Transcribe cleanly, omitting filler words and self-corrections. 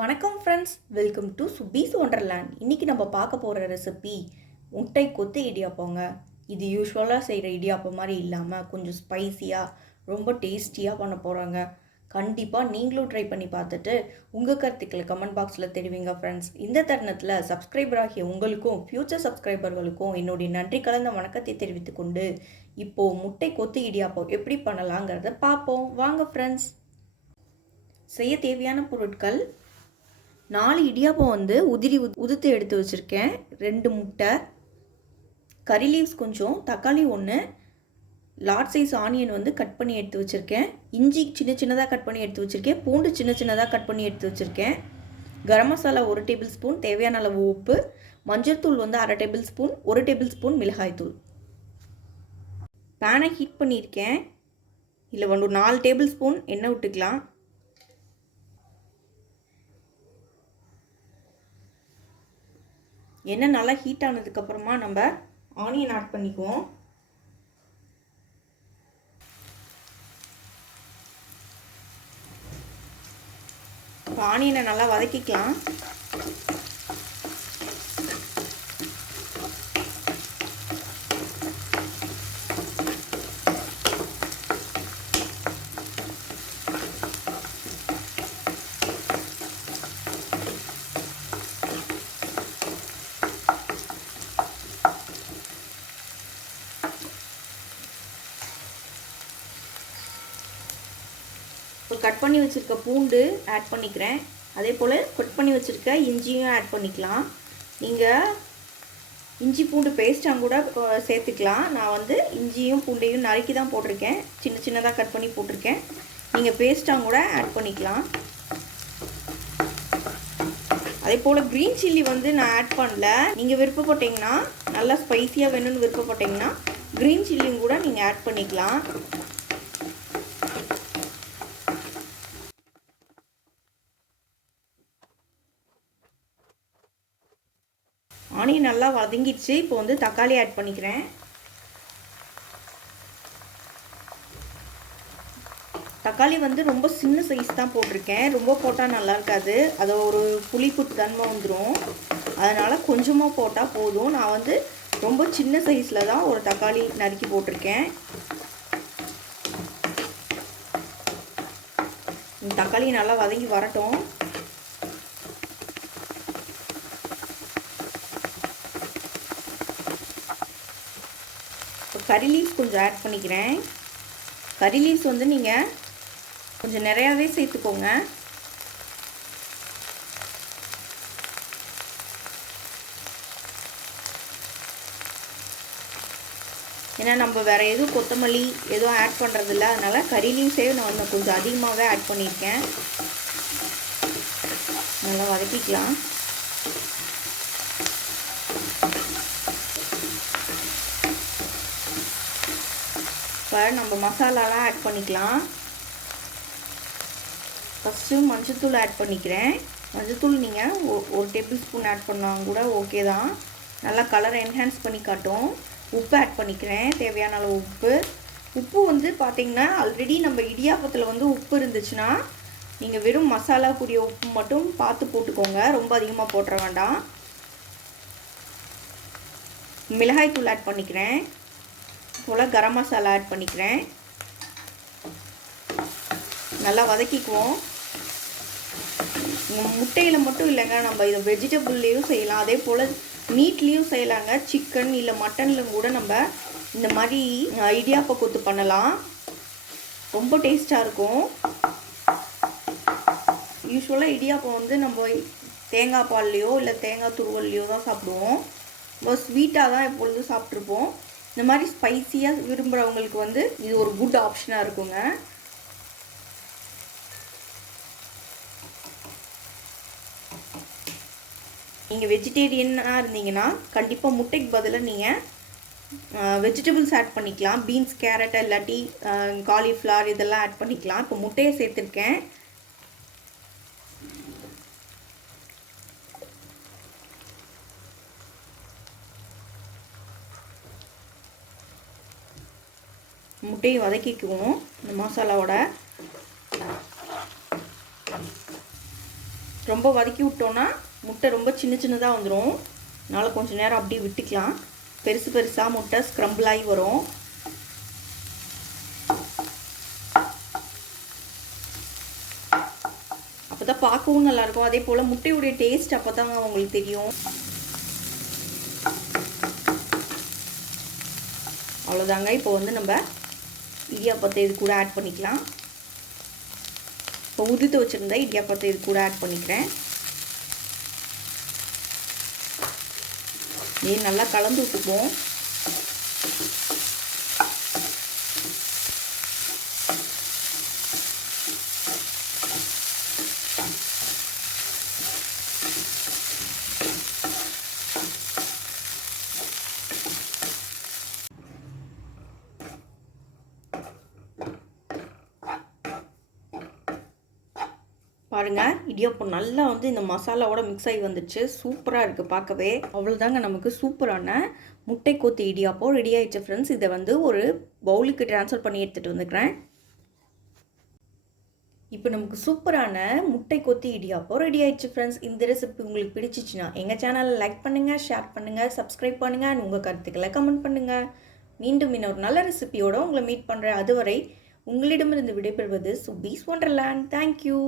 வணக்கம் friends, welcome to சுபீஸ் wonderland. இன்றைக்கி நம்ம பார்க்க போகிற ரெசிபி முட்டை கொத்து இடியாப்பங்க. இது யூஸ்வலாக செய்கிற இடியாப்பம் மாதிரி இல்லாமல் கொஞ்சம் ஸ்பைஸியாக ரொம்ப டேஸ்டியாக பண்ண போகிறாங்க. கண்டிப்பாக நீங்களும் ட்ரை பண்ணி பார்த்துட்டு உங்கள் கருத்துக்களை கமெண்ட் பாக்ஸில் தெரிவிங்க ஃப்ரெண்ட்ஸ். இந்த தருணத்தில் சப்ஸ்கிரைபர் ஆகிய உங்களுக்கும் ஃப்யூச்சர் சப்ஸ்கிரைபர்களுக்கும் என்னுடைய நன்றி கலந்த வணக்கத்தை தெரிவித்துக்கொண்டு இப்போது முட்டை கொத்து இடியாப்பம் எப்படி பண்ணலாங்கிறத பார்ப்போம். வாங்க ஃப்ரெண்ட்ஸ். செய்ய தேவையான பொருட்கள்: 4 இடியாப்பம் உதுத்து எடுத்து வச்சுருக்கேன், 2 முட்டை, கறி லீவ்ஸ் கொஞ்சம், தக்காளி 1, லார்ஜ் சைஸ் ஆனியன் கட் பண்ணி எடுத்து வச்சுருக்கேன், இஞ்சி சின்ன சின்னதாக கட் பண்ணி எடுத்து வச்சுருக்கேன், பூண்டு சின்ன சின்னதாக கட் பண்ணி எடுத்து வச்சுருக்கேன், கரம் மசாலா 1 டேபிள் ஸ்பூன், தேவையான அளவு உப்பு, மஞ்சள் தூள் 1/2 டேபிள் ஸ்பூன், 1 டேபிள் ஸ்பூன் மிளகாய் தூள். பேனை ஹீட் பண்ணியிருக்கேன். இதில் 4 டேபிள் ஸ்பூன் எண்ணெய் விட்டுக்கலாம். எண்ணெய் நல்லா ஹீட் ஆனதுக்கப்புறமா நம்ம ஆனியன் ஆட் பண்ணிக்குவோம். ஆனியனை நல்லா வதக்கிக்கலாம். கட் பண்ணி வச்சுருக்க பூண்டு ஆட் பண்ணிக்கிறேன். அதே போல் கட் பண்ணி வச்சுருக்க இஞ்சியும் ஆட் பண்ணிக்கலாம். நீங்கள் இஞ்சி பூண்டு பேஸ்ட்டாக கூட சேர்த்துக்கலாம். நான் இஞ்சியும் பூண்டையும் நறுக்கி தான் போட்டிருக்கேன், சின்ன சின்னதாக கட் பண்ணி போட்டிருக்கேன். நீங்கள் பேஸ்ட்டாக கூட ஆட் பண்ணிக்கலாம். அதே போல் க்ரீன் சில்லி நான் ஆட் பண்ணல. நீங்கள் விருப்பப்பட்டீங்கன்னா, நல்லா ஸ்பைஸியாக வேணும்னு விருப்பப்பட்டீங்கன்னா க்ரீன் சில்லியும் கூட நீங்கள் ஆட் பண்ணிக்கலாம். ஆனியன் நல்லா வதங்கிடுச்சு. இப்போ தக்காளி ஆட் பண்ணிக்கிறேன். தக்காளி ரொம்ப சின்ன சைஸ் தான் போட்டிருக்கேன், ரொம்ப போட்டால் நல்லா இருக்காது, அது ஒரு புளிப்பு தன்மை வந்துடும். அதனால் கொஞ்சமாக போட்டால் போதும். நான் ரொம்ப சின்ன சைஸில் தான் ஒரு தக்காளி நறுக்கி போட்டிருக்கேன். தக்காளி நல்லா வதங்கி வரட்டும். கறி லீவ்ஸ் கொஞ்சம் ஆட் பண்ணிக்கிறேன். கறி லீவ்ஸ் நீங்கள் கொஞ்சம் நிறையாவே சேர்த்துக்கோங்க. ஏன்னா நம்ம வேறு எதுவும் கொத்தமல்லி எதுவும் ஆட் பண்ணுறதில்ல, அதனால் கறி லீவ்ஸே நான் கொஞ்சம் அதிகமாகவே ஆட் பண்ணியிருக்கேன். நல்லா வதக்கிக்கலாம். இப்போ நம்ம மசாலாலாம் ஆட் பண்ணிக்கலாம். ஃபஸ்ட்டு மஞ்சத்தூள் ஆட் பண்ணிக்கிறேன். மஞ்சத்தூள் நீங்கள் 1 டேபிள் ஸ்பூன் ஆட் பண்ணால் கூட ஓகே தான், நல்லா கலரை என்ஹான்ஸ் பண்ணி காட்டும். உப்பு ஆட் பண்ணிக்கிறேன், தேவையான அளவு உப்பு. உப்பு பார்த்திங்கன்னா ஆல்ரெடி நம்ம இடியாப்பத்தில் உப்பு இருந்துச்சுன்னா நீங்கள் வெறும் மசாலாக்குரிய உப்பு மட்டும் பார்த்து போட்டுக்கோங்க, ரொம்ப அதிகமாக போட்டுற வேண்டாம். மிளகாய் தூள் ஆட் பண்ணிக்கிறேன். போல் கரம் மசாலா ஆட் பண்ணிக்கிறேன். நல்லா வதக்கிக்குவோம். முட்டையில் மட்டும் இல்லைங்க, நம்ம இதை வெஜிடபிள்லேயும் செய்யலாம், அதே போல் மீட்லேயும் செய்யலாங்க. சிக்கன் இல்லை மட்டனில் கூட நம்ம இந்த மாதிரி இடியாப்ப கொத்து பண்ணலாம், ரொம்ப டேஸ்ட்டாக இருக்கும். யூஸ்வலாக இடியாப்பம் நம்ம தேங்காய் பால்லையோ இல்லை தேங்காய் துருவல்லையோ தான் சாப்பிடுவோம், ரொம்ப ஸ்வீட்டாக தான் எப்பொழுதும் சாப்பிட்ருப்போம். இந்த மாதிரி ஸ்பைஸியாக விரும்புகிறவங்களுக்கு இது ஒரு குட் ஆப்ஷனாக இருக்குங்க. நீங்கள் வெஜிடேரியனாக இருந்தீங்கன்னா கண்டிப்பாக முட்டைக்கு பதிலாக நீங்கள் வெஜிடபிள்ஸ் ஆட் பண்ணிக்கலாம். பீன்ஸ், கேரட் இல்லாட்டி காலிஃப்ளவர் இதெல்லாம் ஆட் பண்ணிக்கலாம். இப்போ முட்டையை சேர்த்துருக்கேன். முட்டையை வதக்கிக்குவோம் இந்த மசாலாவோட. ரொம்ப வதக்கி விட்டோன்னா முட்டை ரொம்ப சின்னதாக வந்துடும். அதனால் கொஞ்சம் நேரம் அப்படியே விட்டுக்கலாம். பெருசாக முட்டை ஸ்க்ரம்பிள் ஆகி வரும். அப்போ தான் பார்க்கவும் நல்லாயிருக்கும். அதே போல் முட்டையுடைய டேஸ்ட் அப்போ தான் உங்களுக்கு தெரியும். அவ்வளோதாங்க. இப்போ நம்ம இடியாப்பத்தை இது கூட ஆட் பண்ணிக்கலாம். இப்போ உதிர்த்து வச்சுருந்தா இடியாப்பத்தை இது கூட ஆட் பண்ணிக்கிறேன். இது நல்லா கலந்து விட்டுக்குவோம். பாருங்க, இடியாப்பம் நல்லா இந்த மசாலாவோட மிக்ஸ் ஆகி வந்துடுச்சு. சூப்பராக இருக்குது பார்க்கவே. அவ்வளோதாங்க, நமக்கு சூப்பரான முட்டை கொத்து இடியாப்பம் ரெடி ஆகிடுச்சு ஃப்ரெண்ட்ஸ். இதை ஒரு பவுலுக்கு ட்ரான்ஸ்ஃபர் பண்ணி எடுத்துகிட்டு வந்துக்கிறேன். இப்போ நமக்கு சூப்பரான முட்டை கொத்து இடியாப்பம் ரெடி ஆகிடுச்சு ஃப்ரெண்ட்ஸ். இந்த ரெசிபி உங்களுக்கு பிடிச்சிச்சின்னா எங்கள் சேனலை லைக் பண்ணுங்கள், ஷேர் பண்ணுங்கள், சப்ஸ்கிரைப் பண்ணுங்கள் அண்ட் உங்கள் கருத்துக்களை கமெண்ட் பண்ணுங்கள். மீண்டும் இன்னொரு நல்ல ரெசிபியோடு உங்களை மீட் பண்ணுறேன். அதுவரை உங்களிடமிருந்து விடைபெறுவது சுபீஸ் ஒண்டர்லேண்ட். தேங்க்யூ.